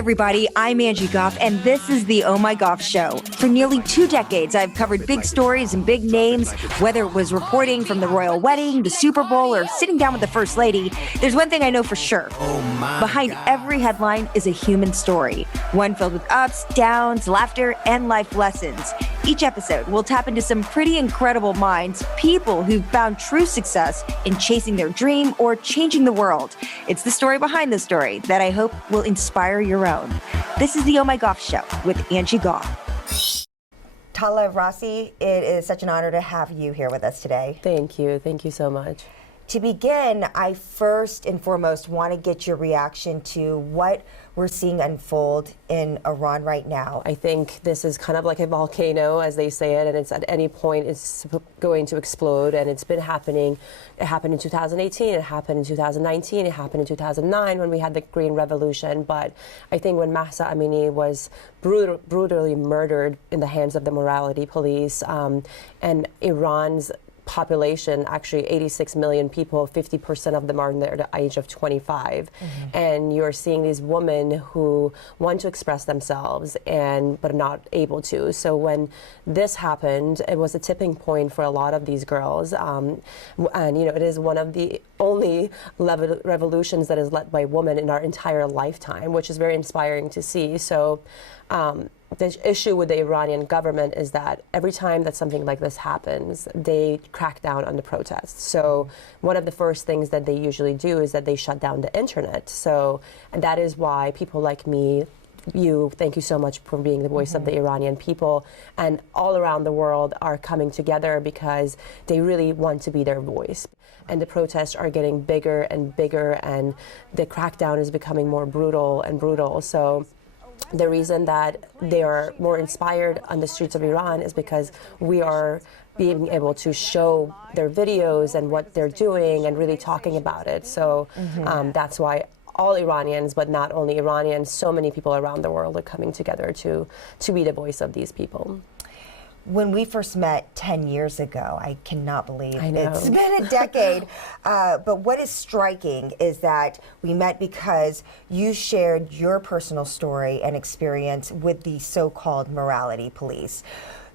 everybody, I'm Angie Goff, and this is the Oh My Goff Show. For nearly 2 decades, I've covered big stories and big names, whether it was reporting from the royal wedding, the Super Bowl, or sitting down with the First Lady. There's one thing I know for sure. Behind every headline is a human story, one filled with ups, downs, laughter, and life lessons. Each episode, we'll tap into some pretty incredible minds, people who've found true success in chasing their dream or changing the world. It's the story behind the story that I hope will inspire your own. This is the Oh My Goff Show with Angie Goff. Tala Raassi, it is such an honor to have you here with us today. Thank you. Thank you so much. To begin, I first and foremost want to get your reaction to what we're seeing unfold in Iran right now. I think this is kind of like a volcano, as they say it, and it's at any point it's going to explode, and it's been happening. It happened in 2018, it happened in 2019, it happened in 2009 when we had the Green Revolution, but I think when Mahsa Amini was brutally murdered in the hands of the morality police, and Iran's population, actually 86 million people, 50% of them are under the age of 25. And you're seeing these women who want to express themselves but are not able to. So when this happened, it was a tipping point for a lot of these girls. And you know, it is one of the only revolutions that is led by women in our entire lifetime, which is very inspiring to see. So the issue with the Iranian government is that every time that something like this happens, they crack down on the protests. So one of the first things that they usually do is that they shut down the internet. So, and that is why people like me, thank you so much for being the voice of the Iranian people, and all around the world are coming together because they really want to be their voice. And the protests are getting bigger and bigger, and the crackdown is becoming more brutal and brutal. So the reason that they are more inspired on the streets of Iran is because we are being able to show their videos and what they're doing and really talking about it. So that's why all Iranians, but not only Iranians, so many people around the world are coming together to be the voice of these people. When we first met 10 years ago, I cannot believe it's been a decade. But what is striking is that we met because you shared your personal story and experience with the so-called morality police.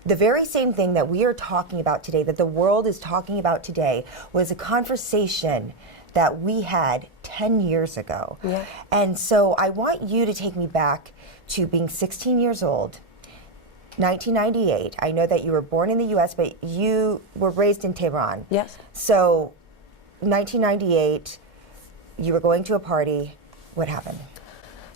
The very same thing that we are talking about today, that the world is talking about today, was a conversation that we had 10 years ago. Yeah. And so I want you to take me back to being 16 years old, 1998. I know that you were born in the U.S., but you were raised in Tehran. Yes. So, 1998, you were going to a party. What happened?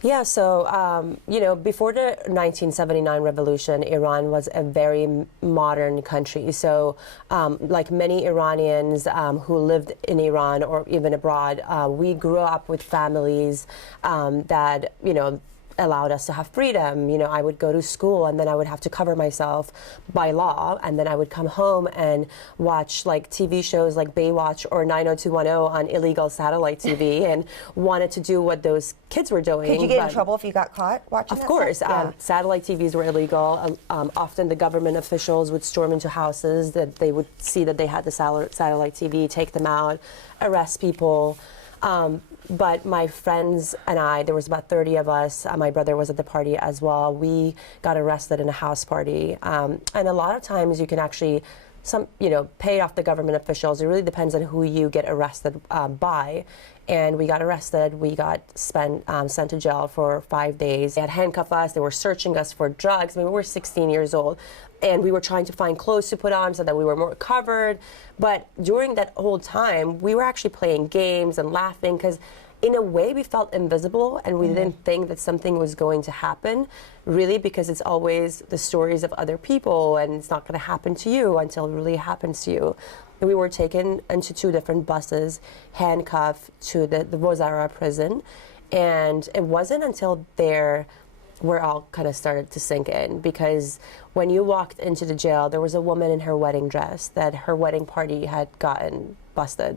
Yeah, so, you know, before the 1979 revolution, Iran was a very modern country. So, like many Iranians who lived in Iran or even abroad, we grew up with families that, you know, allowed us to have freedom. You know, I would go to school and then I would have to cover myself by law, and then I would come home and watch like TV shows like Baywatch or 90210 on illegal satellite TV and wanted to do what those kids were doing. Could you get in trouble if you got caught watching that? Of course. Satellite TVs were illegal. Often the government officials would storm into houses that they would see that they had the satellite TV, take them out, arrest people. But my friends and I, there was about 30 of us, my brother was at the party as well, we got arrested in a house party. And a lot of times you can actually, pay off the government officials. It really depends on who you get arrested by. And we got arrested, we got sent to jail for 5 days. They had handcuffed us, they were searching us for drugs. I mean, we were 16 years old. And we were trying to find clothes to put on so that we were more covered. But during that whole time, we were actually playing games and laughing because in a way we felt invisible and we didn't think that something was going to happen, really, because it's always the stories of other people and it's not going to happen to you until it really happens to you. And we were taken into 2 different buses, handcuffed to the Bozara prison. And it wasn't until there where all kind of started to sink in, because when you walked into the jail, there was a woman in her wedding dress that her wedding party had gotten busted.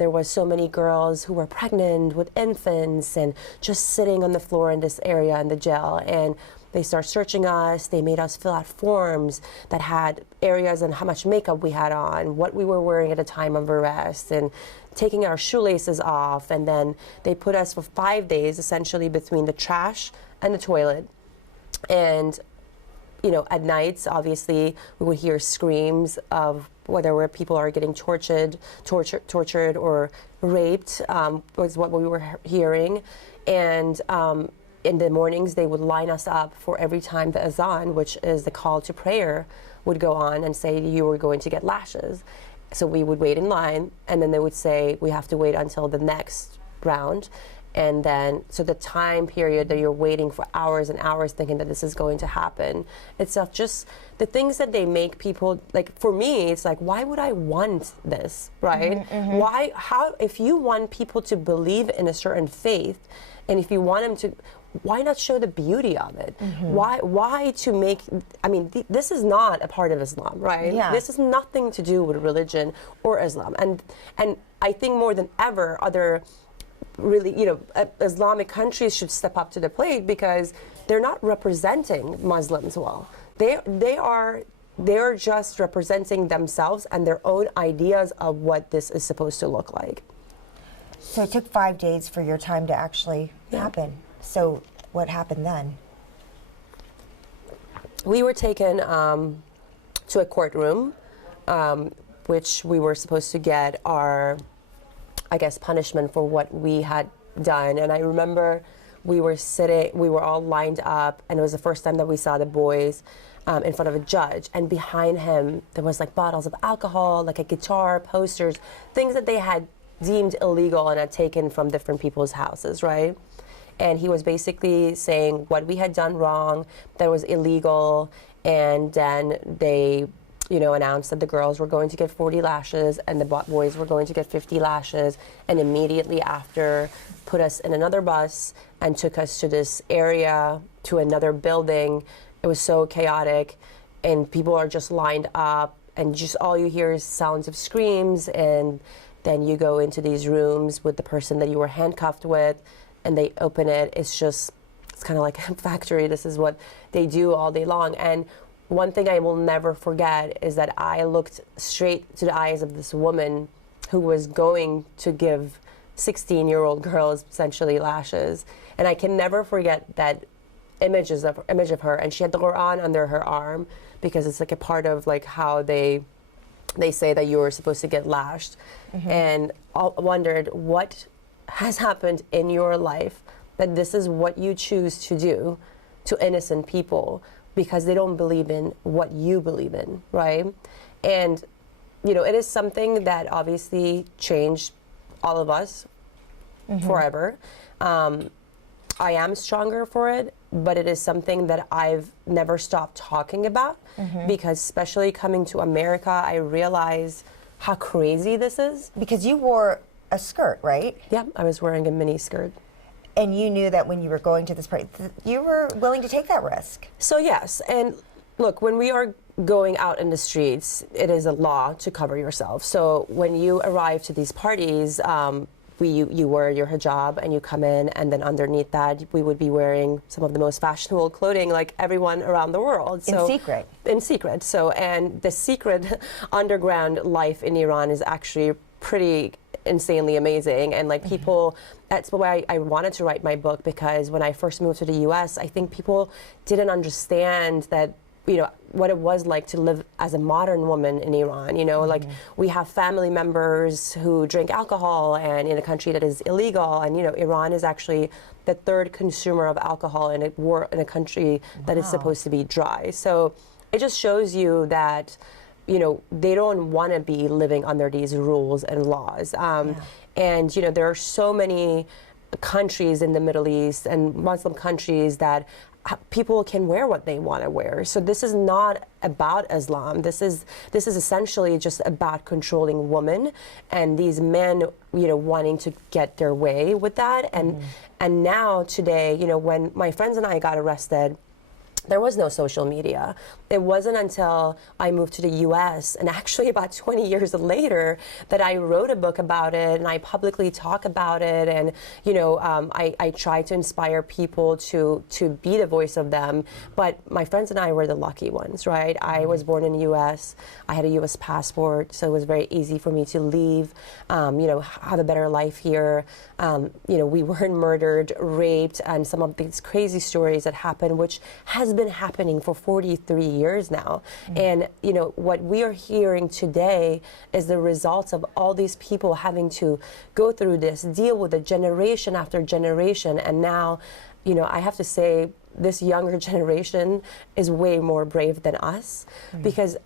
There was so many girls who were pregnant with infants and just sitting on the floor in this area in the jail. And they started searching us. They made us fill out forms that had areas and how much makeup we had on, what we were wearing at the time of arrest, and taking our shoelaces off. And then they put us for 5 days essentially between the trash and the toilet. And at nights, obviously, we would hear screams of where people are getting tortured or raped, was what we were hearing. And in the mornings, they would line us up for every time the azan, which is the call to prayer, would go on and say you were going to get lashes. So we would wait in line, and then they would say we have to wait until the next round. And then, so the time period that you're waiting for hours and hours thinking that this is going to happen, it's just the things that they make people, like for me, it's like, why would I want this, right? If you want people to believe in a certain faith, and if you want them to, why not show the beauty of it? Why to make, this is not a part of Islam, right? Yeah. This has nothing to do with religion or Islam. And I think more than ever, other really, Islamic countries should step up to the plate because they're not representing Muslims well. They're just representing themselves and their own ideas of what this is supposed to look like. So it took 5 days for your time to actually happen. So what happened then? We were taken to a courtroom, which we were supposed to get our, punishment for what we had done. And I remember we were all lined up, and it was the first time that we saw the boys in front of a judge. And behind him, there was like bottles of alcohol, like a guitar, posters, things that they had deemed illegal and had taken from different people's houses, right? And he was basically saying what we had done wrong, that was illegal, and then they, announced that the girls were going to get 40 lashes and the boys were going to get 50 lashes, and immediately after put us in another bus and took us to this area, to another building. It was so chaotic, and people are just lined up, and just all you hear is sounds of screams, and then you go into these rooms with the person that you were handcuffed with, and they open it. It's kind of like a factory. This is what they do all day long. And one thing I will never forget is that I looked straight to the eyes of this woman who was going to give 16-year-old girls essentially lashes. And I can never forget that image of her. And she had the Quran under her arm, because it's like a part of like how they say that you were supposed to get lashed. And I wondered, what has happened in your life that this is what you choose to do to innocent people because they don't believe in what you believe in, right? And, it is something that obviously changed all of us forever. I am stronger for it, but it is something that I've never stopped talking about because especially coming to America, I realized how crazy this is. Because you wore a skirt, right? Yeah, I was wearing a mini skirt. And you knew that when you were going to this party, you were willing to take that risk. So yes, and look, when we are going out in the streets, it is a law to cover yourself. So when you arrive to these parties, you wear your hijab and you come in, and then underneath that, we would be wearing some of the most fashionable clothing like everyone around the world. So, in secret. So, and the secret underground life in Iran is actually pretty insanely amazing, and like people, that's why I wanted to write my book, because when I first moved to the US, I think people didn't understand that what it was like to live as a modern woman in Iran. Like we have family members who drink alcohol, and in a country that is illegal, and Iran is actually the third consumer of alcohol in a country that is supposed to be dry. So it just shows you that they don't want to be living under these rules and laws. And, there are so many countries in the Middle East and Muslim countries that people can wear what they want to wear. So this is not about Islam. This is essentially just about controlling women and these men, wanting to get their way with that. And now today, when my friends and I got arrested, there was no social media. It wasn't until I moved to the US, and actually about 20 years later, that I wrote a book about it and I publicly talk about it. And, you know, I try to inspire people to be the voice of them. But my friends and I were the lucky ones, right? I was born in the US. I had a US passport, so it was very easy for me to leave, you know, have a better life here. You know, we weren't murdered, raped, and some of these crazy stories that happened, which has been happening for 43 years now. And, you know, what we are hearing today is the results of all these people having to go through this, deal with it generation after generation. And now, you know, I have to say, this younger generation is way more brave than us, because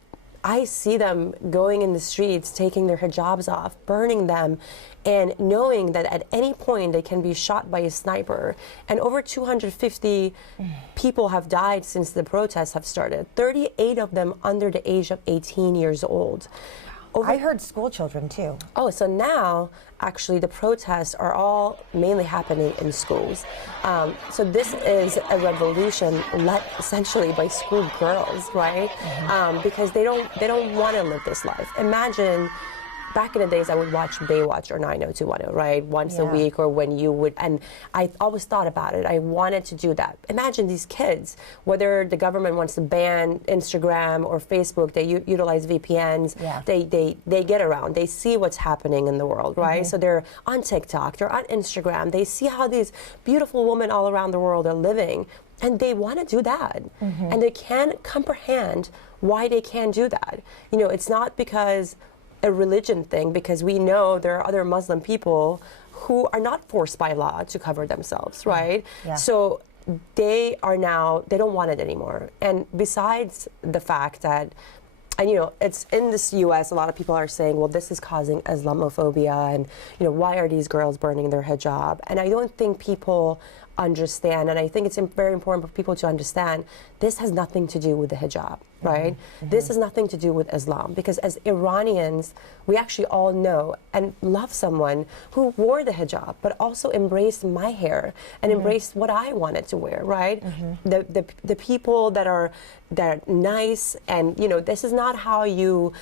I see them going in the streets, taking their hijabs off, burning them, and knowing that at any point they can be shot by a sniper. And over 250 people have died since the protests have started, 38 of them under the age of 18 years old. I heard school children too. Oh, so now actually the protests are all mainly happening in schools. So this is a revolution led essentially by school girls, right? Because they don't want to live this life. Imagine. Back in the days, I would watch Baywatch or 90210, right? Once a week, or when you would, and I always thought about it. I wanted to do that. Imagine these kids, whether the government wants to ban Instagram or Facebook, they utilize VPNs, they get around, they see what's happening in the world, right? So they're on TikTok, they're on Instagram, they see how these beautiful women all around the world are living, and they want to do that. And they can't comprehend why they can't do that. You know, it's not because a religion thing, because we know there are other Muslim people who are not forced by law to cover themselves, right? So they don't want it anymore. And besides the fact that, and you know, it's in this US, a lot of people are saying, well, this is causing Islamophobia, and you know, why are these girls burning their hijab? And I don't think people understand, and I think it's very important for people to understand, this has nothing to do with the hijab, right? This has nothing to do with Islam, because as Iranians, we actually all know and love someone who wore the hijab, but also embraced my hair and embraced what I wanted to wear, right? The people that are nice, and you know, this is not how you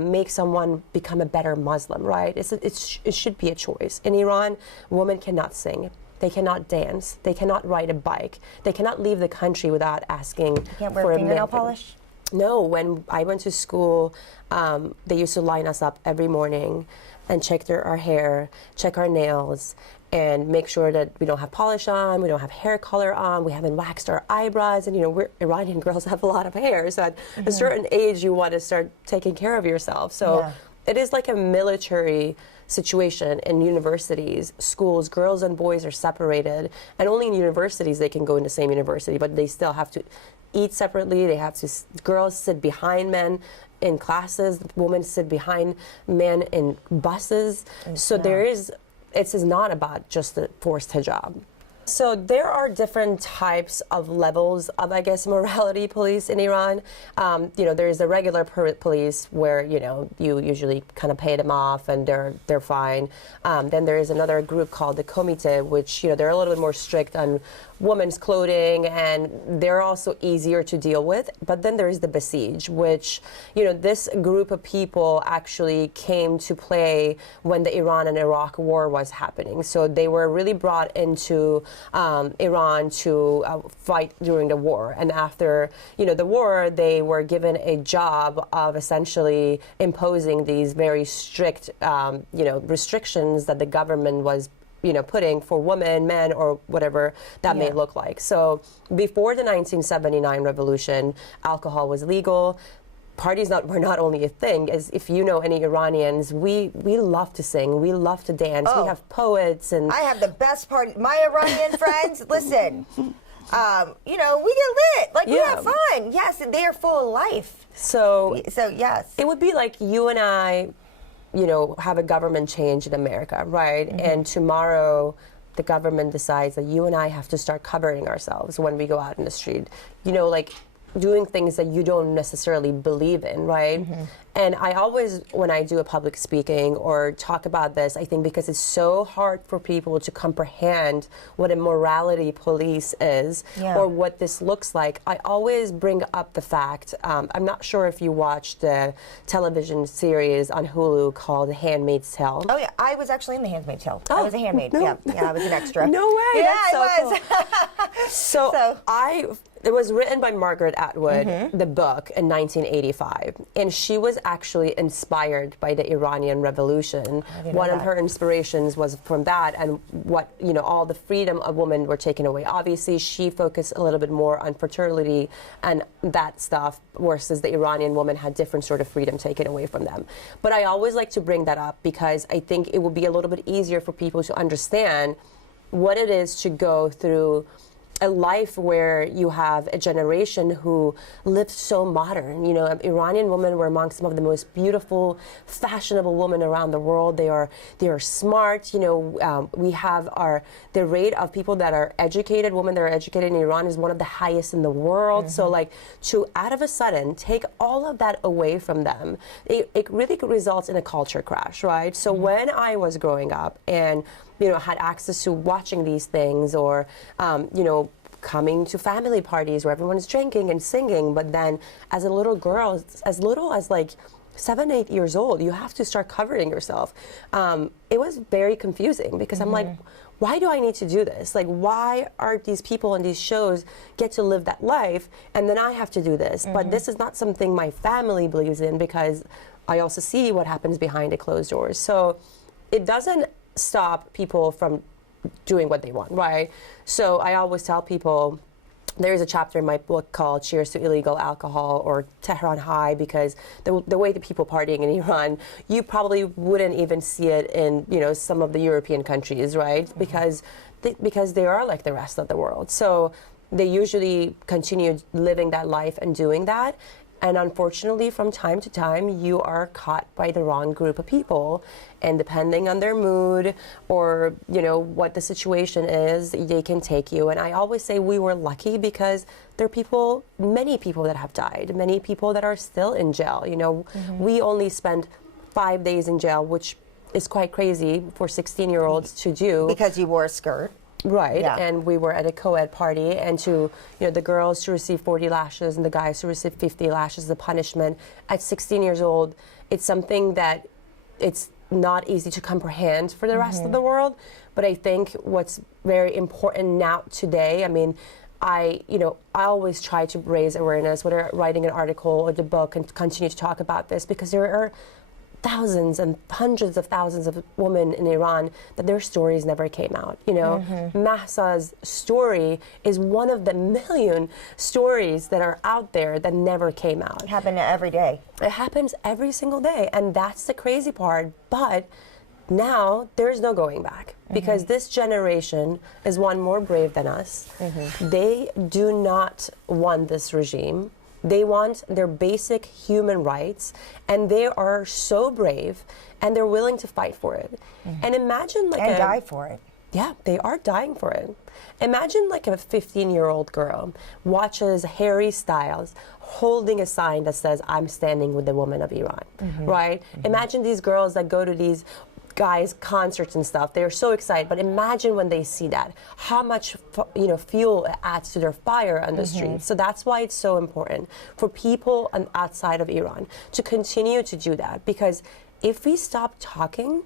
make someone become a better Muslim, right? It should be a choice. In Iran, women cannot sing. They cannot dance. They cannot ride a bike. They cannot leave the country without asking Can't for wear a fingernail man. polish? No, when I went to school, they used to line us up every morning and check our hair, check our nails, and make sure that we don't have polish on, we don't have hair color on, we haven't waxed our eyebrows. And you know, Iranian girls have a lot of hair, so at a certain age you want to start taking care of yourself. So it is like a military situation in universities, schools. Girls and boys are separated, and only in universities they can go in the same university, but they still have to eat separately. They have to, girls sit behind men in classes, women sit behind men in buses. So it is not about just the forced hijab. So there are different types of levels of, I guess, morality police in Iran. You know, there is the regular police where, you know, you usually kind of pay them off and they're fine. Then there is another group called the Comité, which, you know, they're a little bit more strict on women's clothing, and they're also easier to deal with. But then there is the Basij, which, you know, this group of people actually came to play when the Iran and Iraq war was happening. So they were really brought into Iran to fight during the war. And after, you know, the war, they were given a job of essentially imposing these very strict, you know, restrictions that the government was, you know, putting for women, men, or whatever that may look like. So before the 1979 revolution, alcohol was legal. Parties were not only a thing, as if you know any Iranians, we love to sing, we love to dance, we have poets, and I have the best party. My Iranian friends, listen, you know, we get lit, like we have fun. Yes, and they are full of life. So yes, it would be like you and I, you know, have a government change in America, right? And tomorrow the government decides that you and I have to start covering ourselves when we go out in the street. You know, like, doing things that you don't necessarily believe in, right? And I always, when I do a public speaking or talk about this, I think because it's so hard for people to comprehend what a morality police is or what this looks like, I always bring up the fact, I'm not sure if you watched the television series on Hulu called The Handmaid's Tale. Oh yeah, I was actually in The Handmaid's Tale. I was a handmaid. Yeah, I was an extra. No way. Yeah, That's so I was. Cool. It was written by Margaret Atwood, the book, in 1985. And she was actually inspired by the Iranian Revolution. One of her inspirations was from that and what, all the freedom of women were taken away. Obviously, she focused a little bit more on fertility and that stuff, versus the Iranian woman had different sort of freedom taken away from them. But I always like to bring that up because I think it will be a little bit easier for people to understand what it is to go through a life where you have a generation who lived so modern. Iranian women were among some of the most beautiful, fashionable women around the world. They are smart. We have the rate of people that are educated, women that are educated in Iran is one of the highest in the world. So to out of a sudden take all of that away from them, it really results in a culture crash, right? So when I was growing up and had access to watching these things or, coming to family parties where everyone's drinking and singing. But then as a little girl, as little as like 7, 8 years old, you have to start covering yourself. It was very confusing because I'm like, why do I need to do this? Like, why are these people in these shows get to live that life and then I have to do this? But this is not something my family believes in because I also see what happens behind the closed doors. So it doesn't stop people from doing what they want, right? So I always tell people, there's a chapter in my book called Cheers to Illegal Alcohol or Tehran High, because the way the people partying in Iran, you probably wouldn't even see it in some of the European countries, right? Because they are like the rest of the world. So they usually continue living that life and doing that. And unfortunately, from time to time, you are caught by the wrong group of people. And depending on their mood or, what the situation is, they can take you. And I always say we were lucky because there are many people that have died, many people that are still in jail. We only spent 5 days in jail, which is quite crazy for 16-year-olds to do. Because you wore a skirt. Right, and we were at a co-ed party, and to the girls to receive 40 lashes and the guys to receive 50 lashes as a punishment. At 16 years old, it's something that it's not easy to comprehend for the rest of the world. But I think what's very important now today, I mean, I always try to raise awareness, whether writing an article or the book, and continue to talk about this because there are thousands and hundreds of thousands of women in Iran that their stories never came out. Mahsa's story is one of the million stories that are out there that never came out. It happens every day. It happens every single day, and that's the crazy part. But now there's no going back because this generation is one more brave than us. They do not want this regime. They want their basic human rights, and they are so brave, and they're willing to fight for it. And imagine and die for it. Yeah, they are dying for it. Imagine like a 15-year-old girl watches Harry Styles holding a sign that says, "I'm standing with the women of Iran," right? Imagine these girls that go to these guys' concerts and stuff. They're so excited, but imagine when they see that, how much fuel it adds to their fire on the streets. So that's why it's so important for people outside of Iran to continue to do that, because if we stop talking,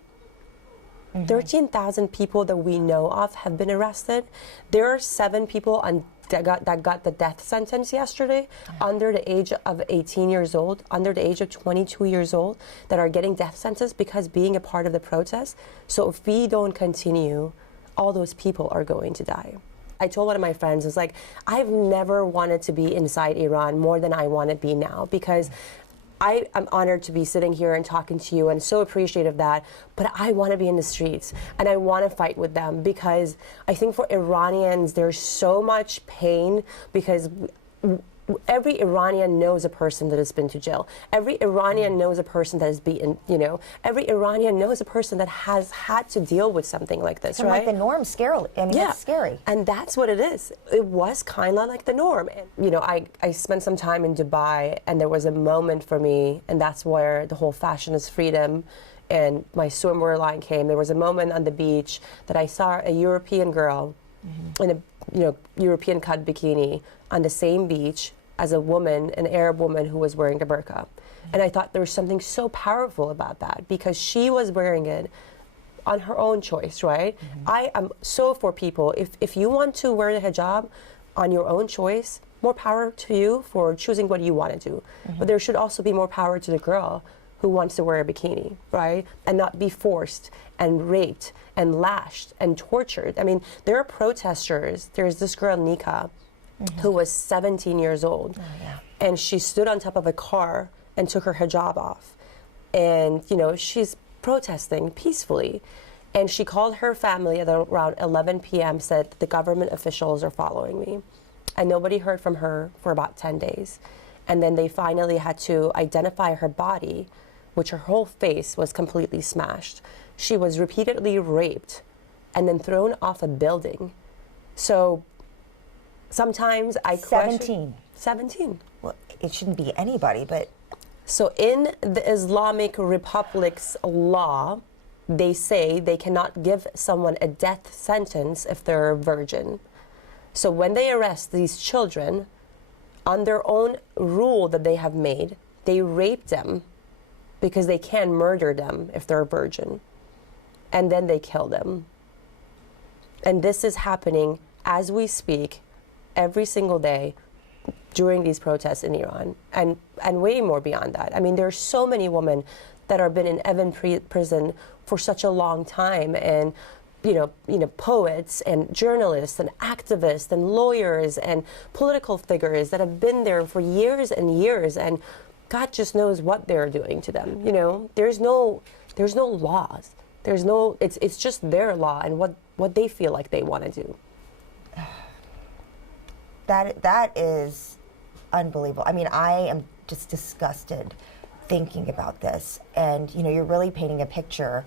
13,000 people that we know of have been arrested. There are 7 people that got the death sentence yesterday under the age of 18 years old, under the age of 22 years old, that are getting death sentences because being a part of the protest. So if we don't continue, all those people are going to die. I told one of my friends, it's like, I've never wanted to be inside Iran more than I want to be now, because I am honored to be sitting here and talking to you and so appreciative of that, but I want to be in the streets and I want to fight with them, because I think for Iranians there's so much pain because every Iranian knows a person that has been to jail. Every Iranian knows a person that has beaten, you know. Every Iranian knows a person that has had to deal with something like this, and right? Like the norm, scary. I mean, it's scary. And that's what it is. It was kind of like the norm. And, you know, I spent some time in Dubai, and there was a moment for me, and that's where the whole fashion is freedom and my swimwear line came. There was a moment on the beach that I saw a European girl in a, you know, European cut bikini on the same beach as a woman, an Arab woman who was wearing the burqa. And I thought there was something so powerful about that, because she was wearing it on her own choice, right? I am so for people, if you want to wear the hijab on your own choice, more power to you for choosing what you want to do. But there should also be more power to the girl who wants to wear a bikini, right? And not be forced and raped and lashed and tortured. I mean, there are protesters. There's this girl, Nika, who was 17 years old. And she stood on top of a car and took her hijab off. And, you know, she's protesting peacefully. And she called her family at around 11 p.m., said, the government officials are following me. And nobody heard from her for about 10 days. And then they finally had to identify her body, which her whole face was completely smashed. She was repeatedly raped and then thrown off a building. So sometimes I question... 17. Well, it shouldn't be anybody, but... So in the Islamic Republic's law, they say they cannot give someone a death sentence if they're a virgin. So when they arrest these children, on their own rule that they have made, they rape them because they can murder them if they're a virgin. And then they kill them. And this is happening as we speak every single day during these protests in Iran, and way more beyond that. I mean, there are so many women that have been in Evin prison for such a long time, and you know, poets and journalists and activists and lawyers and political figures that have been there for years and years, and God just knows what they're doing to them. You know, there's no laws. There's no. It's just their law and what they feel like they want to do. That is unbelievable. I mean, I am just disgusted thinking about this, and you know, you're really painting a picture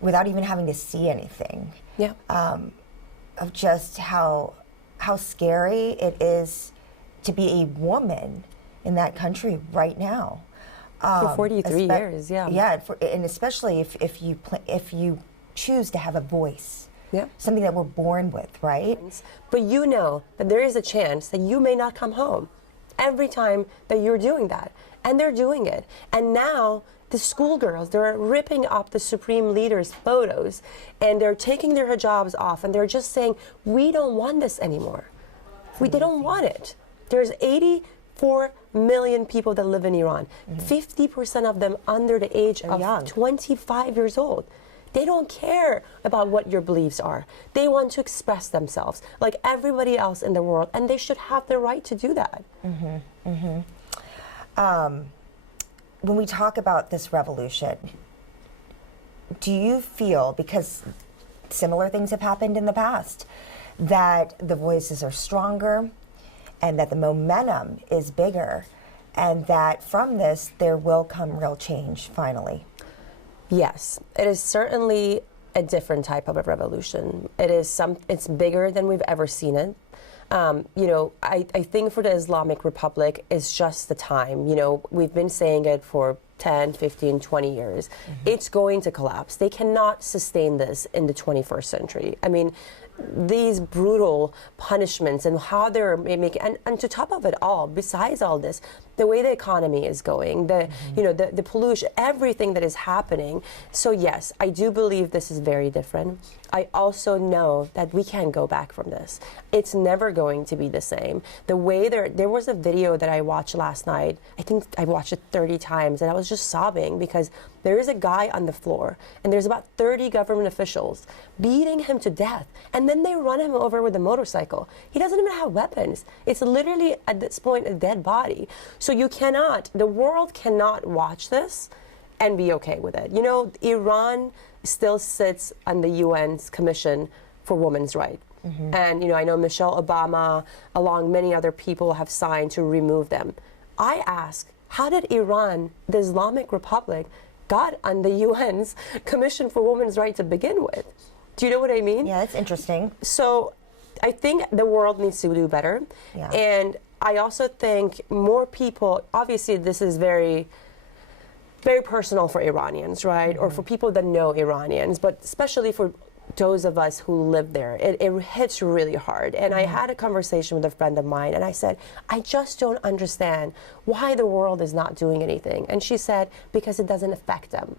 without even having to see anything. Yeah. Of just how scary it is to be a woman in that country right now. For 43 years, yeah. Yeah, and especially if you choose to have a voice. Yeah. Something that we're born with, right? But you know that there is a chance that you may not come home every time that you're doing that. And they're doing it. And now the schoolgirls, they're ripping up the supreme leaders' photos, and they're taking their hijabs off, and they're just saying, we don't want this anymore. They don't want it. There's 84 million people that live in Iran. 50% of them under the age of 25 years old. They don't care about what your beliefs are. They want to express themselves like everybody else in the world, and they should have the right to do that. When we talk about this revolution, do you feel, because similar things have happened in the past, that the voices are stronger and that the momentum is bigger, and that from this there will come real change finally? Yes, it is certainly a different type of a revolution. It's bigger than we've ever seen it. You know, I think for the Islamic Republic, it's just the time. You know, we've been saying it for 10, 15, 20 years. It's going to collapse. They cannot sustain this in the 21st century. I mean, these brutal punishments and how they're making, and to top of it all, besides all this, the way the economy is going, you know, the pollution, everything that is happening. So yes, I do believe this is very different. I also know that we can't go back from this. It's never going to be the same. The way there was a video that I watched last night. I think I watched it 30 times, and I was just sobbing because there is a guy on the floor, and there's about 30 government officials beating him to death, and then they run him over with a motorcycle. He doesn't even have weapons. It's literally, at this point, a dead body. So the world cannot watch this and be okay with it. You know, Iran still sits on the UN's Commission for Women's Rights. And, I know Michelle Obama, along many other people, have signed to remove them. I ask, how did Iran, the Islamic Republic, got on the UN's Commission for Women's Rights to begin with? Do you know what I mean? Yeah, it's interesting. So I think the world needs to do better. Yeah. And I also think more people, obviously this is very, very personal for Iranians, right? Or for people that know Iranians, but especially for those of us who live there, it hits really hard. And I had a conversation with a friend of mine, and I said, I just don't understand why the world is not doing anything. And she said, because it doesn't affect them.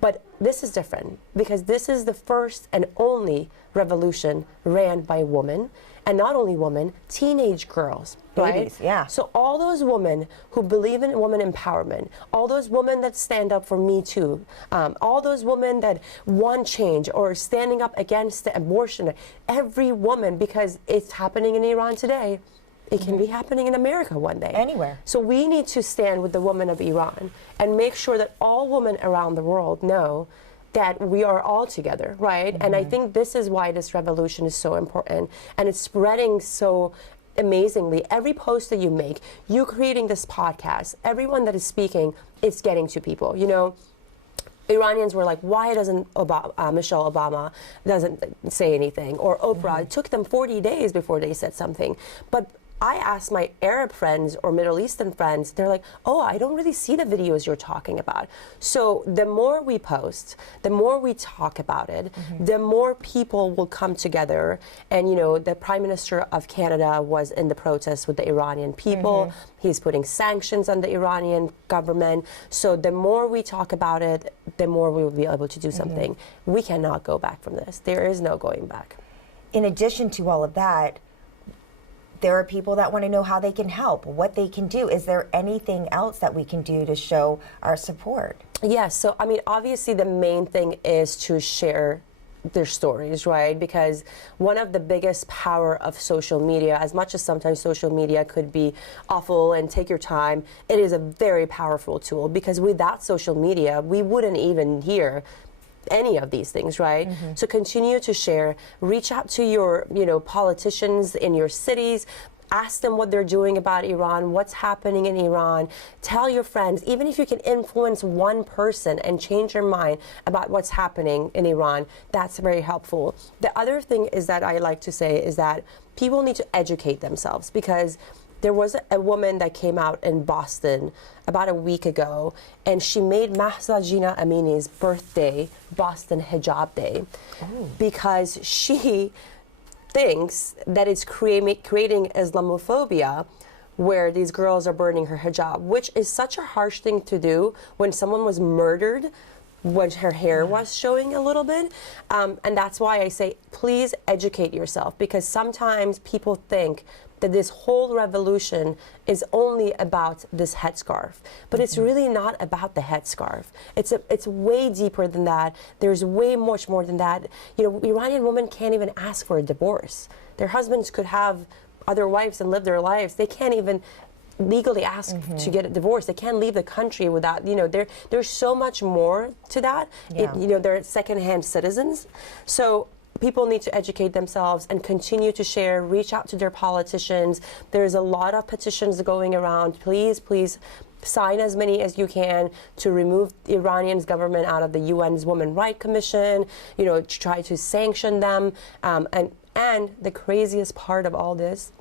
But this is different, because this is the first and only revolution ran by women, and not only women, teenage girls, right? Babies, yeah. So all those women who believe in women empowerment, all those women that stand up for Me Too, all those women that want change or standing up against the abortion, every woman, because it's happening in Iran today, it can be happening in America one day. Anywhere. So we need to stand with the women of Iran and make sure that all women around the world know that we are all together, right? And I think this is why this revolution is so important, and it's spreading so amazingly. Every post that you make, you creating this podcast, everyone that is speaking, it's getting to people. Iranians were like, why doesn't Michelle Obama doesn't say anything? Or Oprah, it took them 40 days before they said something. But I asked my Arab friends or Middle Eastern friends, they're like, oh, I don't really see the videos you're talking about. So the more we post, the more we talk about it, the more people will come together. And, the Prime Minister of Canada was in the protest with the Iranian people. He's putting sanctions on the Iranian government. So the more we talk about it, the more we will be able to do something. We cannot go back from this. There is no going back. In addition to all of that, there are people that want to know how they can help, what they can do. Is there anything else that we can do to show our support? Yes. So, obviously the main thing is to share their stories, right? Because one of the biggest power of social media, as much as sometimes social media could be awful and take your time, it is a very powerful tool, because without social media, we wouldn't even hear any of these things, right? So continue to share, reach out to your, politicians in your cities, ask them what they're doing about Iran, what's happening in Iran, tell your friends, even if you can influence one person and change their mind about what's happening in Iran, that's very helpful. The other thing is that I like to say is that people need to educate themselves, because there was a woman that came out in Boston about a week ago, and she made Mahsa Amini's birthday Boston Hijab Day. Because she thinks that it's creating Islamophobia, where these girls are burning her hijab, which is such a harsh thing to do when someone was murdered when her hair was showing a little bit. And that's why I say, please educate yourself, because sometimes people think that this whole revolution is only about this headscarf. But it's really not about the headscarf. It's way deeper than that. There's way much more than that. Iranian women can't even ask for a divorce. Their husbands could have other wives and live their lives. They can't even legally ask to get a divorce. They can't leave the country without, there's so much more to that. Yeah. They're secondhand citizens. So people need to educate themselves and continue to share, reach out to their politicians. There's a lot of petitions going around. Please, please sign as many as you can to remove the Iranian government out of the UN's Women's Rights Commission, to try to sanction them. And the craziest part of all this,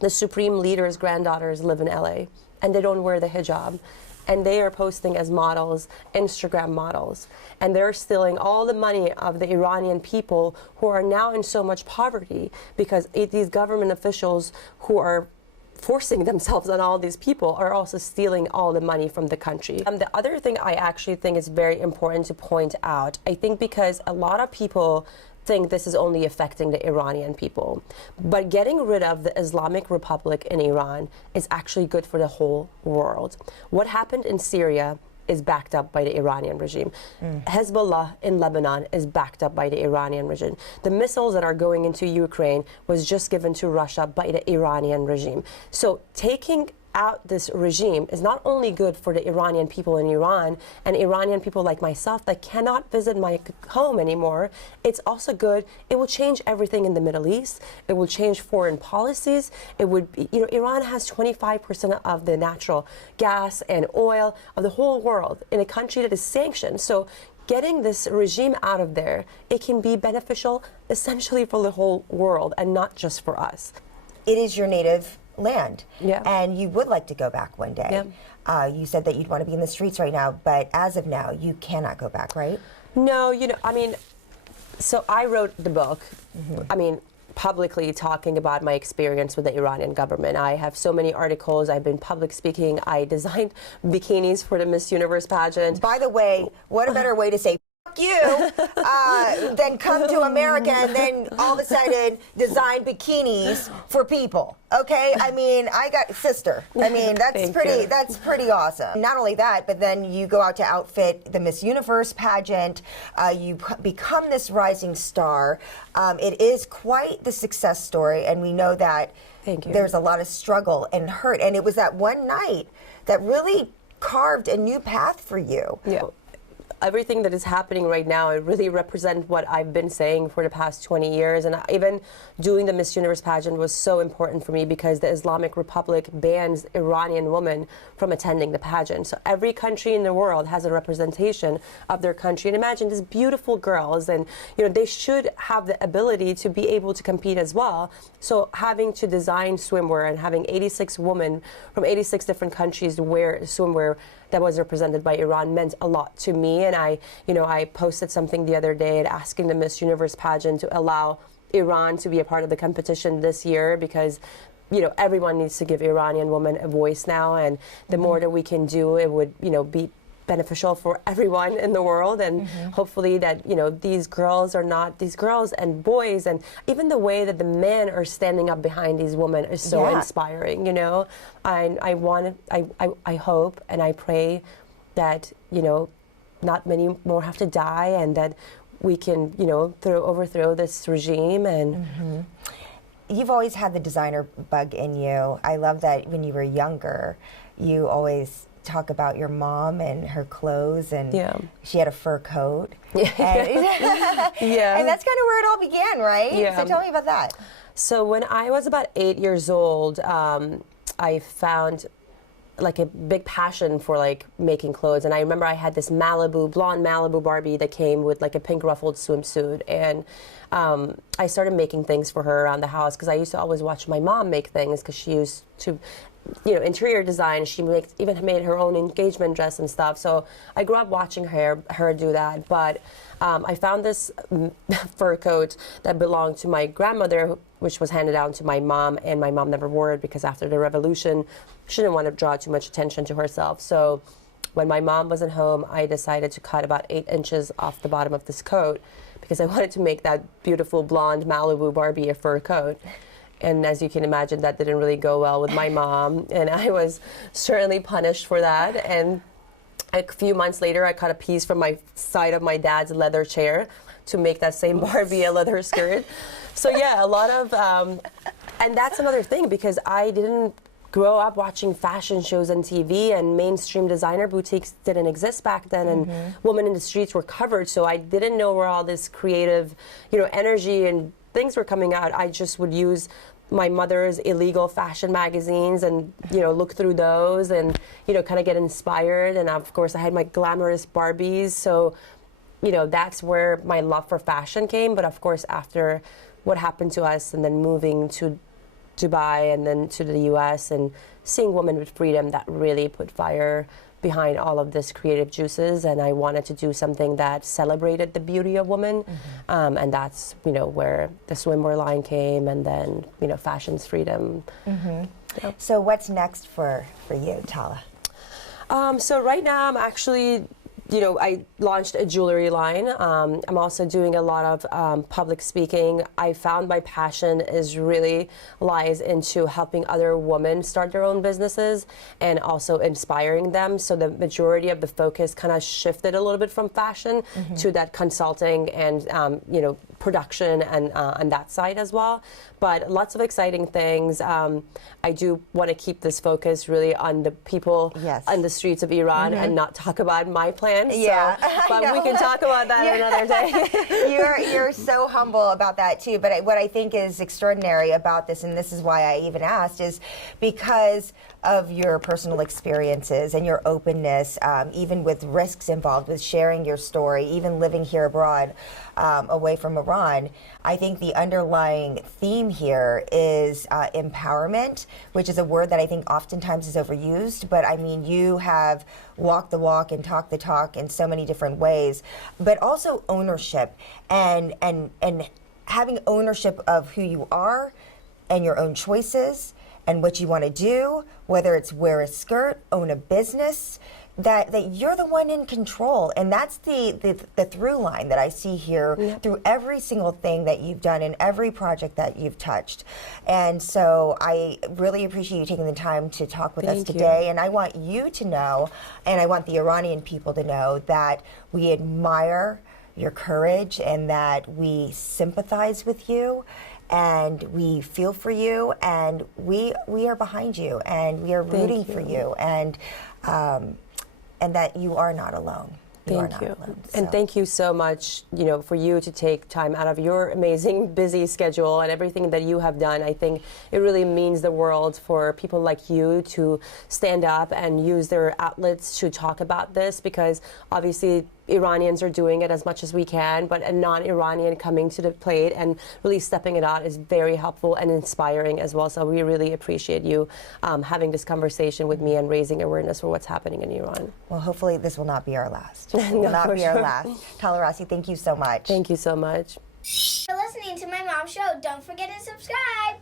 the supreme leader's granddaughters live in LA, and they don't wear the hijab. And they are posting as models, Instagram models. And they're stealing all the money of the Iranian people, who are now in so much poverty, because these government officials who are forcing themselves on all these people are also stealing all the money from the country. The other thing I actually think is very important to point out, I think because a lot of people think this is only affecting the Iranian people. But getting rid of the Islamic Republic in Iran is actually good for the whole world. What happened in Syria is backed up by the Iranian regime. Hezbollah in Lebanon is backed up by the Iranian regime. The missiles that are going into Ukraine was just given to Russia by the Iranian regime. So taking out this regime is not only good for the Iranian people in Iran and Iranian people like myself that cannot visit my home anymore, it's also good. It will change everything in the Middle East. It will change foreign policies. It would be, Iran has 25% of the natural gas and oil of the whole world in a country that is sanctioned. So getting this regime out of there, it can be beneficial essentially for the whole world and not just for us. It is your native land, Yeah. and you would like to go back one day. Yeah. You said that you'd want to be in the streets right now, but as of now, you cannot go back, right? No, so I wrote the book, publicly talking about my experience with the Iranian government. I have so many articles. I've been public speaking. I designed bikinis for the Miss Universe pageant. By the way, what a better way to say "F you" than come to America and then all of a sudden design bikinis for people. Okay, I got sister. That's pretty awesome. Not only that, but then you go out to outfit the Miss Universe pageant. You become this rising star. It is quite the success story, and we know that there's a lot of struggle and hurt. And it was that one night that really carved a new path for you. Yeah. Everything that is happening right now, it really represents what I've been saying for the past 20 years. And even doing the Miss Universe pageant was so important for me because the Islamic Republic bans Iranian women from attending the pageant. So every country in the world has a representation of their country. And imagine these beautiful girls, and they should have the ability to be able to compete as well. So having to design swimwear and having 86 women from 86 different countries wear swimwear that was represented by Iran meant a lot to me. And I posted something the other day asking the Miss Universe pageant to allow Iran to be a part of the competition this year because everyone needs to give Iranian women a voice now, and the more that we can do, it would be beneficial for everyone in the world. And hopefully that these girls and boys, and even the way that the men are standing up behind these women is so inspiring. I hope and I pray that not many more have to die, and that we can overthrow this regime. And you've always had the designer bug in you. I love that when you were younger, you always talk about your mom and her clothes, and she had a fur coat. And, and that's kind of where it all began, right? So tell me about that. So when I was about 8 years old, I found like a big passion for making clothes. And I remember I had this blonde Malibu Barbie that came with like a pink ruffled swimsuit. And I started making things for her around the house because I used to always watch my mom make things because she used to interior design. She even made her own engagement dress and stuff. So I grew up watching her do that. But I found this fur coat that belonged to my grandmother, which was handed down to my mom, and my mom never wore it because after the revolution, she didn't want to draw too much attention to herself. So when my mom wasn't home, I decided to cut about 8 inches off the bottom of this coat because I wanted to make that beautiful blonde Malibu Barbie a fur coat. And as you can imagine, that didn't really go well with my mom, and I was certainly punished for that. And a few months later, I cut a piece from my side of my dad's leather chair to make that same Barbie a leather skirt. So yeah, a lot of, and that's another thing because I didn't grow up watching fashion shows on TV, and mainstream designer boutiques didn't exist back then, and women in the streets were covered. So I didn't know where all this creative, energy and things were coming out. I just would use my mother's illegal fashion magazines and look through those and kind of get inspired. And of course I had my glamorous Barbies, so that's where my love for fashion came. But of course after what happened to us and then moving to Dubai and then to the US and seeing women with freedom, that really put fire behind all of this creative juices, and I wanted to do something that celebrated the beauty of women, and that's where the swimwear line came, and then fashion's freedom. So what's next for you, Tala? So right now I'm actually I launched a jewelry line. I'm also doing a lot of public speaking. I found my passion really lies into helping other women start their own businesses and also inspiring them. So the majority of the focus kind of shifted a little bit from fashion to that consulting and production and on that side as well. But lots of exciting things. I do want to keep this focus really on the people on the streets of Iran and not talk about my plans. Yeah, so, but we can talk about that another day. You're so humble about that too. But what I think is extraordinary about this, and this is why I even asked, is because of your personal experiences and your openness, even with risks involved, with sharing your story, even living here abroad, away from Iran. I think the underlying theme here is empowerment, which is a word that I think oftentimes is overused. But I mean, you have walked the walk and talked the talk in so many different ways, but also ownership and having ownership of who you are and your own choices and what you want to do, whether it's wear a skirt, own a business, that you're the one in control. And that's the through line that I see here through every single thing that you've done in every project that you've touched. And so I really appreciate you taking the time to talk with us today. And I want you to know, and I want the Iranian people to know, that we admire your courage and that we sympathize with you. And we feel for you, and we are behind you, and we are rooting for you, and that you are not alone. Thank you. And thank you so much, for you to take time out of your amazing, busy schedule and everything that you have done. I think it really means the world for people like you to stand up and use their outlets to talk about this, because obviously Iranians are doing it as much as we can, but a non-Iranian coming to the plate and really stepping it out is very helpful and inspiring as well. So we really appreciate you having this conversation with me and raising awareness for what's happening in Iran. Well, hopefully this will not be our last. It will not be our last. Tala Raassi, thank you so much. Thank you so much. For listening to my mom's show, don't forget to subscribe.